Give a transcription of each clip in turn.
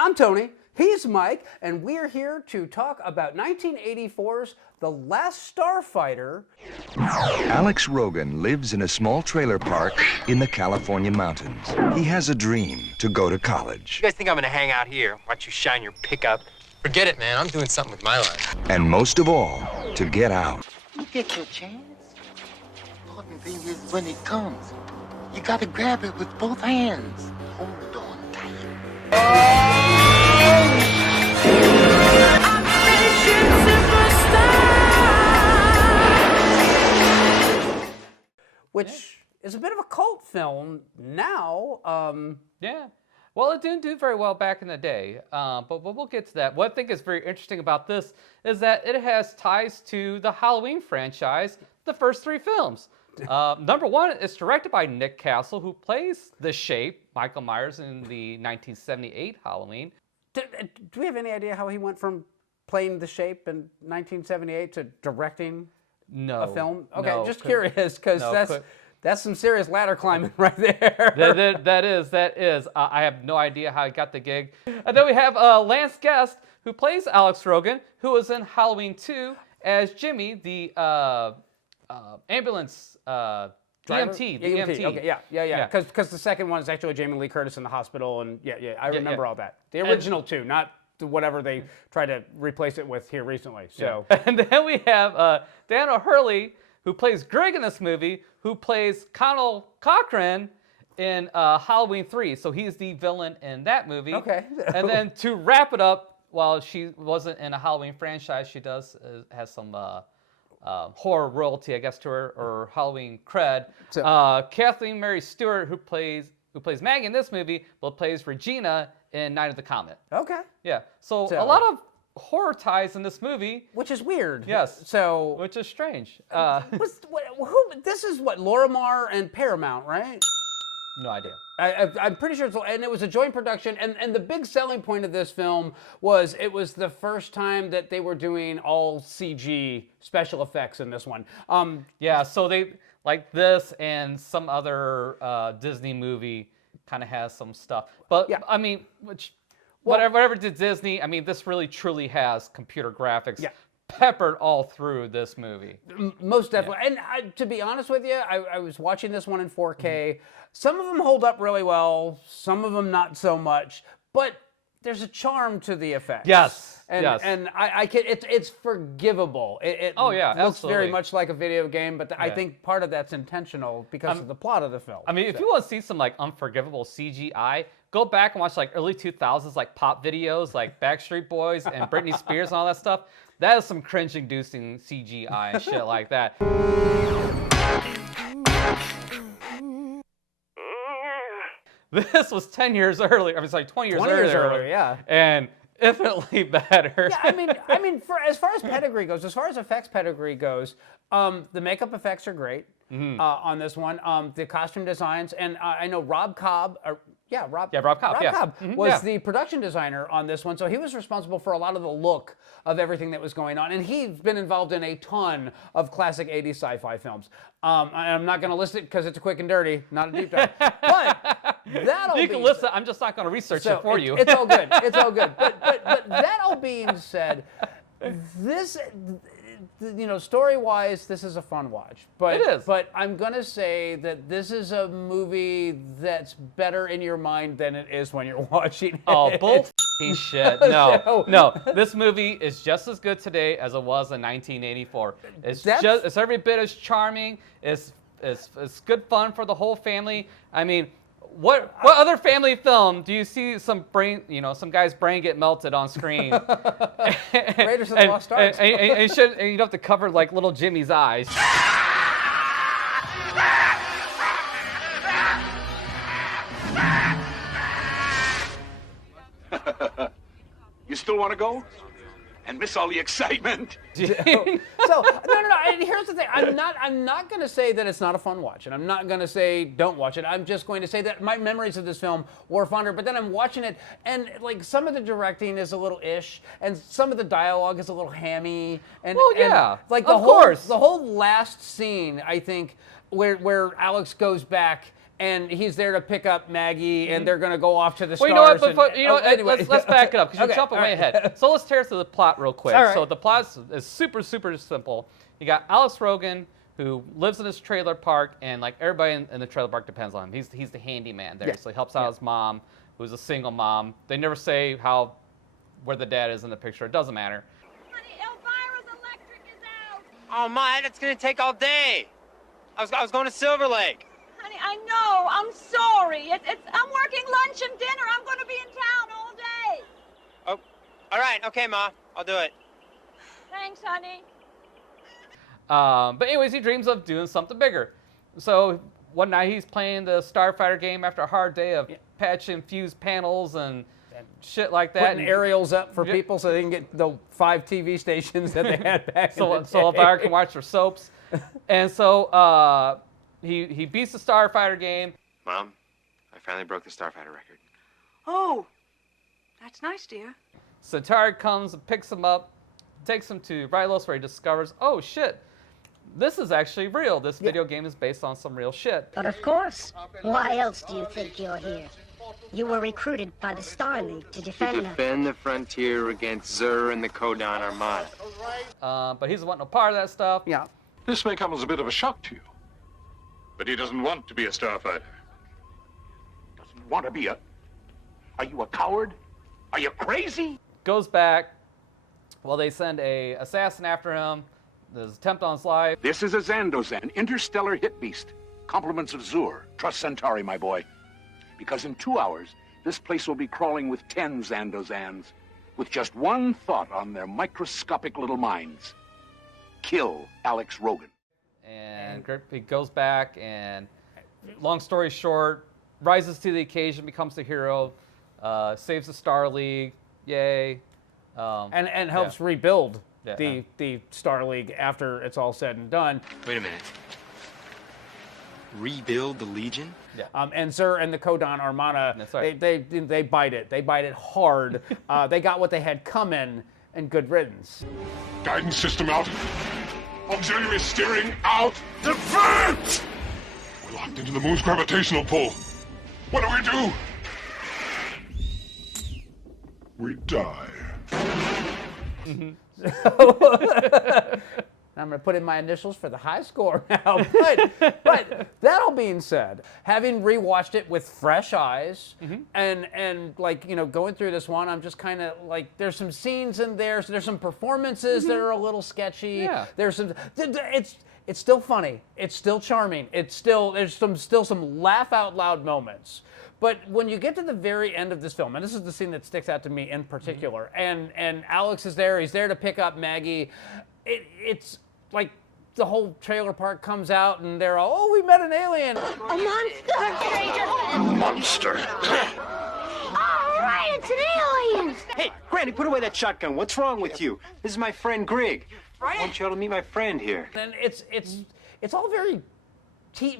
I'm Tony, he's Mike, and we're here to talk about 1984's The Last Starfighter. Alex Rogan lives in a small trailer park in the California mountains. He has a dream to go to college. You guys think I'm gonna hang out here, watch you shine your pickup? Forget it, man. I'm doing something with my life. And most of all, to get out. You get your chance. Important thing is when it comes, you gotta grab it with both hands. Hold on tight. Which is a bit of a cult film now. Yeah. Well, it didn't do very well back in the day, but we'll get to that. What I think is very interesting about this is that it has ties to the Halloween franchise, the first three films. Number one, it's directed by Nick Castle, who plays the Shape, Michael Myers, in the 1978 Halloween. Do we have any idea how he went from playing the Shape in 1978 to directing a film? Okay, no, just curious, because that's some serious ladder climbing right there. That is. I have no idea how he got the gig. And then we have Lance Guest, who plays Alex Rogan, who was in Halloween 2 as Jimmy, the ambulance EMT. EMT. Okay, yeah. Because the second one is actually Jamie Lee Curtis in the hospital, and I remember all that. The original two, not whatever they tried to replace it with here recently. So, and then we have Dan O'Hurley, who plays Greg in this movie, who plays Connell Cochran in Halloween 3. So he's the villain in that movie. Okay. And then to wrap it up, while she wasn't in a Halloween franchise, she has some horror royalty, I guess, to her, or Halloween cred. So, Kathleen Mary Stewart, who plays Maggie in this movie, but plays Regina in Night of the Comet. Okay. Yeah. So a lot of horror ties in this movie, which is weird. Yes. So which is strange. This is what, Lorimar and Paramount, right? No idea. I'm pretty sure and it was a joint production, and the big selling point of this film was it was the first time that they were doing all CG special effects in this one. Yeah, so they, like this and some other Disney movie kind of has some stuff. But, yeah. I mean, whatever did Disney, I mean, this really truly has computer graphics peppered all through this movie. Most definitely. Yeah. And to be honest with you, I was watching this one in 4K. Mm-hmm. Some of them hold up really well, some of them not so much, but there's a charm to the effects. Yes. And I can, it's forgivable. It looks absolutely. very much like a video game, but I think part of that's intentional because of the plot of the film. I mean, if you want to see some like unforgivable CGI, go back and watch like early 2000s like pop videos like Backstreet Boys and Britney Spears and all that stuff. That is some cringe-inducing CGI and shit like that. This was 10 years earlier. I mean, it's like 20 years earlier. Yeah. And infinitely better. Yeah, I mean, as far as pedigree goes, as far as effects pedigree goes, the makeup effects are great on this one. The costume designs, and I know Rob Cobb. Rob Cobb was the production designer on this one, so he was responsible for a lot of the look of everything that was going on, and he's been involved in a ton of classic 80s sci-fi films. I'm not going to list it because it's a quick and dirty, not a deep dive. But you can list it. I'm just not going to research it for you. It's all good. It's all good. But that all being said, this. Story-wise, this is a fun watch. But, it is. But I'm going to say that this is a movie that's better in your mind than it is when you're watching it. Oh, bull shit. No. This movie is just as good today as it was in 1984. It's every bit as charming. It's good fun for the whole family. I mean, what other family film do you see some guy's brain get melted on screen? Raiders of the Lost Ark. And you don't have to cover like little Jimmy's eyes. You still want to go? And miss all the excitement. No. And here's the thing: I'm not going to say that it's not a fun watch, and I'm not going to say don't watch it. I'm just going to say that my memories of this film were fonder. But then I'm watching it, and like some of the directing is a little ish, and some of the dialogue is a little hammy. And the whole last scene, I think, where Alex goes back and he's there to pick up Maggie, and they're going to go off to the stars. Well, you know what? And, anyway. Let's back it up because you're jumping way right. ahead. So let's tear through the plot real quick. All right. So the plot is super, super simple. You got Alex Rogan, who lives in this trailer park, and like everybody in the trailer park depends on him. He's the handyman there, so he helps out his mom, who's a single mom. They never say where the dad is in the picture. It doesn't matter. Honey, Elvira's electric is out. Oh, my, that's gonna take all day. I was going to Silver Lake. Honey, I know. I'm sorry. I'm working lunch and dinner. I'm going to be in town all day. Oh, all right. Okay, Ma. I'll do it. Thanks, honey. But anyways, he dreams of doing something bigger. So one night he's playing the Starfighter game after a hard day of patching fused panels and shit like that. Putting aerials up for people so they can get the 5 TV stations that they had back in the day. So Elvira can watch their soaps. And so he beats the Starfighter game. Mom, I finally broke the Starfighter record. Oh, that's nice, dear. Centauri comes and picks him up, takes him to Rylos, where he discovers, oh shit, this is actually real. This video game is based on some real shit. But of course. Why else do you think you're here? You were recruited by the Star League to defend the frontier against Zur and the Kodan Armada. But he doesn't want no part of that stuff. Yeah. This may come as a bit of a shock to you, but he doesn't want to be a starfighter. Doesn't want to be a... Are you a coward? Are you crazy? Goes back. Well, they send a assassin after him. There's an attempt on his life. This is a Zandozan, interstellar hit beast. Compliments of Zur. Trust Centauri, my boy. Because in 2 hours, this place will be crawling with 10 Zandozans, with just one thought on their microscopic little minds. Kill Alex Rogan. And he goes back and, long story short, rises to the occasion, becomes the hero, saves the Star League, yay. And helps rebuild the Star League after it's all said and done. Wait a minute. Rebuild the Legion? Yeah. And Zur and the Kodan Armada, That's right. they bite it. They bite it hard. They got what they had coming, and good riddance. Guidance system out. Auxiliary steering out. Defense! We're locked into the moon's gravitational pull. What do? We die. I'm going to put in my initials for the high score now. But that all being said, having rewatched it with fresh eyes and like, you know, going through this one, I'm just kind of like, there's some scenes in there. So there's some performances that are a little sketchy. Yeah. There's some, it's still funny. It's still charming. There's still some laugh out loud moments. But when you get to the very end of this film, and this is the scene that sticks out to me in particular, and Alex is there, he's there to pick up Maggie. It's like the whole trailer park comes out and they're all, oh, we met an alien. A monster! Monster. All right, it's an alien! Hey, Granny, put away that shotgun. What's wrong with you? This is my friend Greg. I want you all to meet my friend here. And it's all very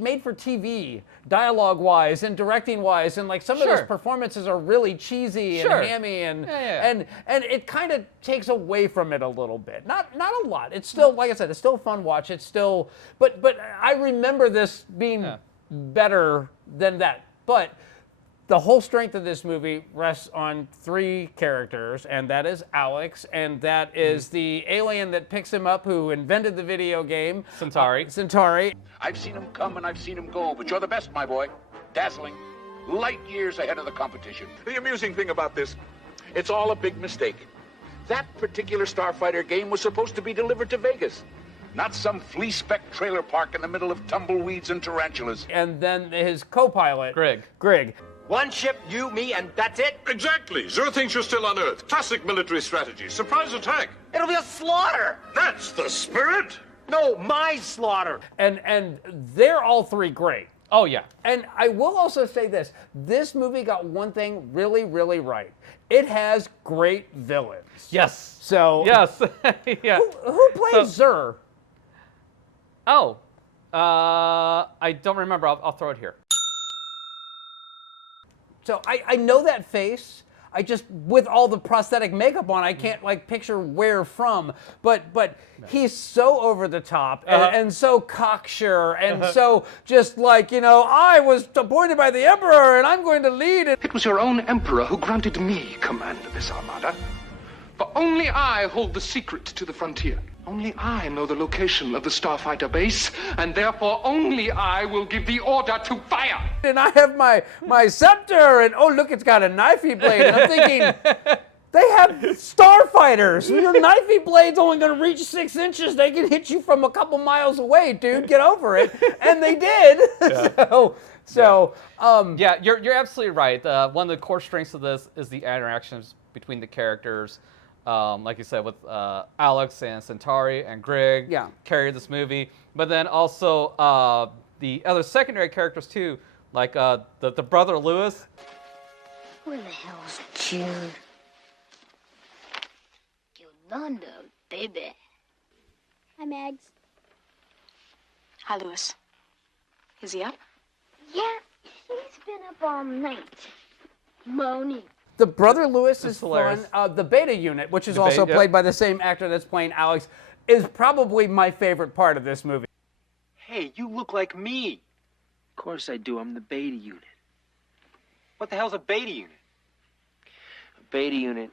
made for TV, dialogue-wise and directing-wise, and like some of those performances are really cheesy and hammy, and it kind of takes away from it a little bit. Not a lot. It's still, like I said, it's still a fun watch. It's still, but I remember this being better than that. But the whole strength of this movie rests on 3 characters, and that is Alex, and that is the alien that picks him up who invented the video game. Centauri. I've seen him come and I've seen him go, but you're the best, my boy. Dazzling. Light years ahead of the competition. The amusing thing about this, it's all a big mistake. That particular Starfighter game was supposed to be delivered to Vegas, not some flea-speck trailer park in the middle of tumbleweeds and tarantulas. And then his co-pilot, Greg. One ship, you, me, and that's it? Exactly. Zur thinks you're still on Earth. Classic military strategy. Surprise attack. It'll be a slaughter. That's the spirit. No, my slaughter. And they're all 3 great. Oh, yeah. And I will also say this movie got one thing really, really right. It has great villains. Yes. So yes. Yeah. Who plays Zur? Oh, I don't remember. I'll throw it here. So I know that face. I just, with all the prosthetic makeup on, I can't like picture where from. But he's so over the top and so cocksure and so just like, you know, I was appointed by the Emperor and I'm going to lead it. It was your own Emperor who granted me command of this armada. For only I hold the secret to the frontier. Only I know the location of the Starfighter base, and therefore only I will give the order to fire. And I have my scepter, and oh look, it's got a knifey blade. And I'm thinking, they have Starfighters. Your knifey blade's only going to reach 6 inches. They can hit you from a couple miles away, dude. Get over it. And they did. Yeah. You're absolutely right. One of the core strengths of this is the interactions between the characters. Like you said, with Alex and Centauri and Grig carry this movie. But then also the other secondary characters too, like the brother Lewis. Where the hell's Jude? Yolanda, baby. Hi, Mags. Hi, Lewis. Is he up? Yeah, he's been up all night. Moaning. The brother Lewis is hilarious. fun. The Beta unit, which is also played by the same actor that's playing Alex, is probably my favorite part of this movie. Hey, you look like me. Of course I do. I'm the Beta unit. What the hell's a Beta unit? A Beta unit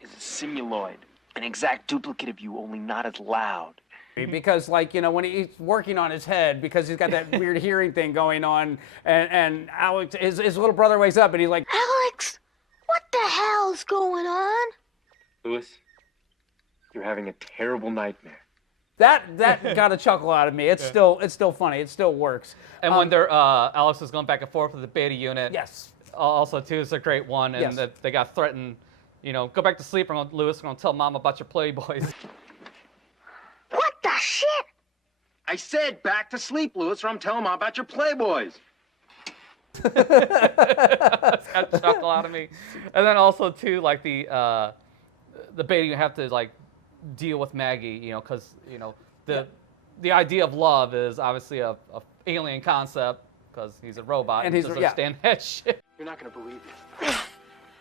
is a simuloid. An exact duplicate of you, only not as loud. Because, like, you know, when he's working on his head, because he's got that weird hearing thing going on, and Alex, his little brother wakes up and he's like, Alex! What the hell's going on? Lewis, you're having a terrible nightmare. That got a chuckle out of me. It's still funny. It still works. And when they're Alex is going back and forth with the Beta unit. Yes. Also too is a great one, and that they got threatened. You know, go back to sleep. Lewis, I'm going to tell Mom about your Playboys. What the shit? I said back to sleep, Lewis, or I'm telling Mom about your Playboys. That's got a chuckle out of me. And then also too, like the Beta, you have to like deal with Maggie, you know, because you know the idea of love is obviously a alien concept because he's a robot and he doesn't understand that shit. You're not gonna believe this.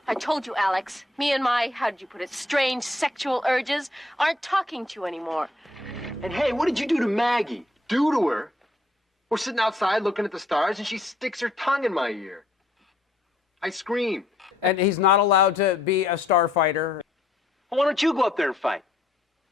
I told you, Alex. Me and my, how did you put it, strange sexual urges aren't talking to you anymore. And hey, what did you do to Maggie? Do to her? We're sitting outside looking at the stars and she sticks her tongue in my ear. I scream. And he's not allowed to be a starfighter. Well, why don't you go up there and fight?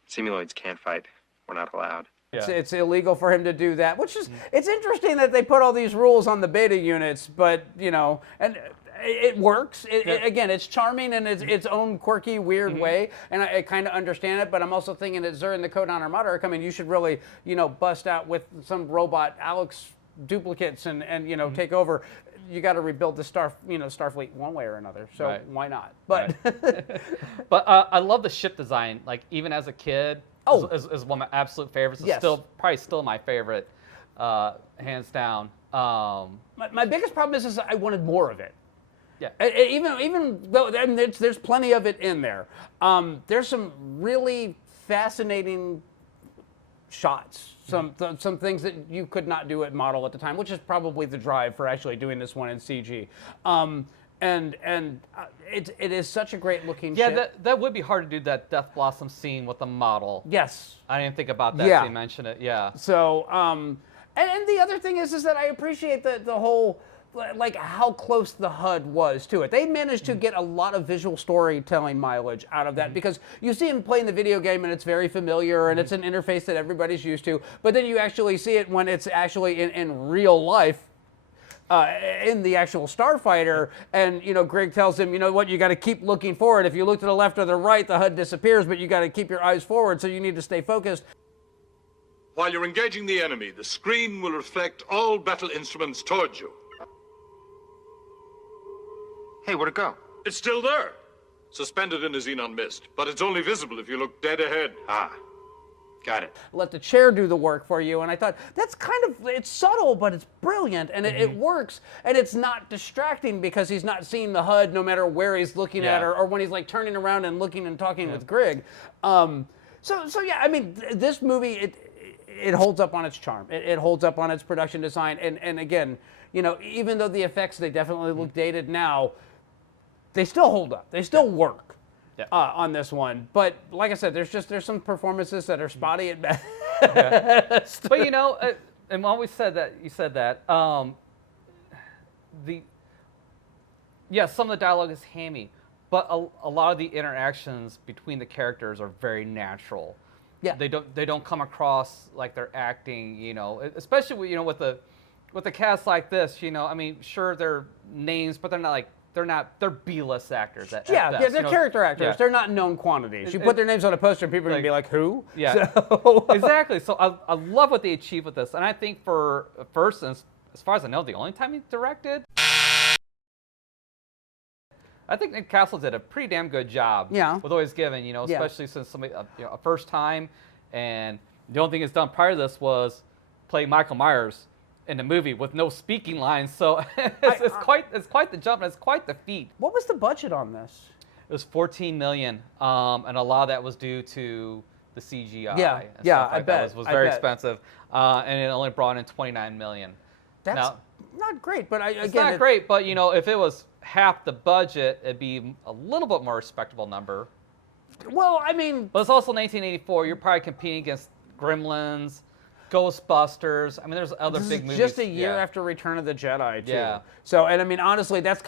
Simuloids can't fight. We're not allowed. It's illegal for him to do that, which is, it's interesting that they put all these rules on the Beta units, but, you know, and it works. Again, it's charming in its own quirky, weird way, and I kind of understand it, but I'm also thinking that Zur and the Kodan Armada are coming. You should really, you know, bust out with some robot Alex duplicates and you know, take over. You got to rebuild the Starfleet one way or another, so why not? But but I love the ship design. Like, even as a kid, is one of my absolute favorites. It's probably still my favorite, hands down. My biggest problem is I wanted more of it. Yeah. Even though there's plenty of it in there, there's some really fascinating shots. Some things that you could not do at model at the time, which is probably the drive for actually doing this one in CG. It is such a great looking ship. Yeah, that would be hard to do, that Death Blossom scene with a model. Yes. I didn't think about that until you mentioned it. Yeah. So, and the other thing is that I appreciate the whole, like, how close the HUD was to it. They managed to get a lot of visual storytelling mileage out of that because you see him playing the video game and it's very familiar and it's an interface that everybody's used to, but then you actually see it when it's actually in real life, in the actual Starfighter, and, you know, Grig tells him, you know what, you got to keep looking forward. If you look to the left or the right, the HUD disappears, but you got to keep your eyes forward, so you need to stay focused. While you're engaging the enemy, the screen will reflect all battle instruments towards you. Hey, where'd it go? It's still there, suspended in a xenon mist, but it's only visible if you look dead ahead. Ah, got it. Let the chair do the work for you, and I thought, that's kind of, it's subtle, but it's brilliant, and it works, and it's not distracting because he's not seeing the HUD no matter where he's looking at, or when he's like turning around and looking and talking with Grig. So yeah, I mean, this movie, it holds up on its charm. It holds up on its production design, and again, you know, even though the effects, they definitely look dated now, they still hold up. They still work on this one. But like I said, there's some performances that are spotty at best. But you know, and while we said that, you said that some of the dialogue is hammy, but a lot of the interactions between the characters are very natural. Yeah. They don't come across like they're acting, you know, especially with a cast like this, you know. I mean, sure, they're names, but they're B-list actors at best, they're character actors. Yeah. There not known quantities. You put their names on a poster, and people are going to be like, who? Yeah, So. exactly. So I love what they achieved with this. And I think for first, and as far as I know, the only time he directed, I think Nick Castle did a pretty damn good job with what he's given, you know, especially since somebody, a first time. And the only thing he's done prior to this was play Michael Myers in the movie with no speaking lines. So it's quite the jump, and it's quite the feat. What was the budget on this? It was $14 million, and a lot of that was due to the CGI. Yeah, and stuff like I bet. It was very expensive, and it only brought in $29 million. That's not great, but it's not great. But you know, if it was half the budget, it'd be a little bit more respectable number. Well, I mean, but it's also 1984. You're probably competing against Gremlins, Ghostbusters. I mean, there's other big movies. Just a year after Return of the Jedi, too. Yeah. So, and I mean, honestly, that's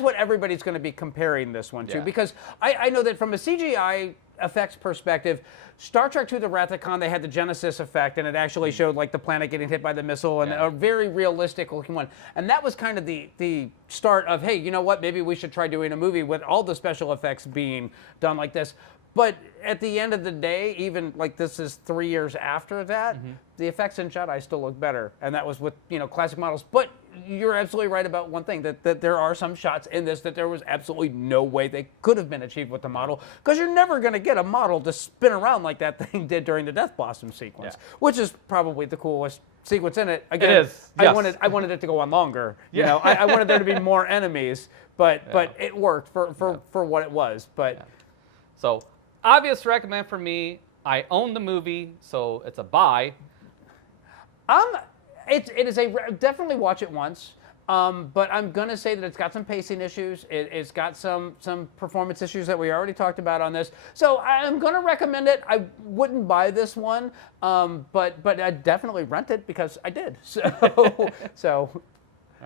what everybody's going to be comparing this one to, because I know that from a CGI effects perspective, Star Trek II: The Wrath of Khan, they had the Genesis effect, and it actually showed like the planet getting hit by the missile, and a very realistic looking one. And that was kind of the start of, hey, you know what? Maybe we should try doing a movie with all the special effects being done like this. But at the end of the day, even like this is 3 years after that, the effects in Jedi still look better, and that was with classic models. But you're absolutely right about one thing, that there are some shots in this that there was absolutely no way they could have been achieved with the model, because you're never going to get a model to spin around like that thing did during the Death Blossom sequence, which is probably the coolest sequence in it. Again, it is. I wanted it to go on longer. You know, I wanted there to be more enemies, but it worked for what it was. But so. Obvious recommend for me. I own the movie, so it's a buy. It is definitely watch it once. But I'm gonna say that it's got some pacing issues. It's got some performance issues that we already talked about on this. So I'm gonna recommend it. I wouldn't buy this one, but I'd definitely rent it because I did. So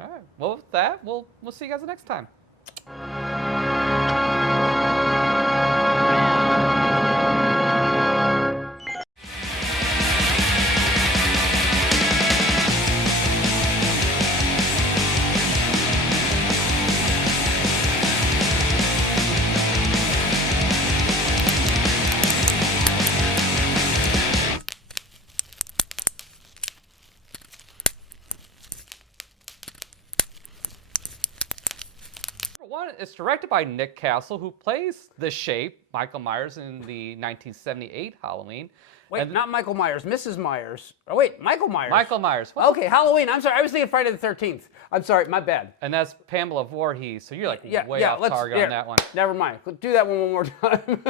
All right. Well, with that, we'll see you guys next time. It's directed by Nick Castle, who plays the Shape, Michael Myers, in the 1978 Halloween. Wait, not Michael Myers, Mrs. Myers. Oh, wait, Michael Myers. Michael Myers. Okay, Halloween. I'm sorry. I was thinking Friday the 13th. I'm sorry, my bad. And that's Pamela Voorhees, so you're like way off target on that one. Never mind. Do that one more time.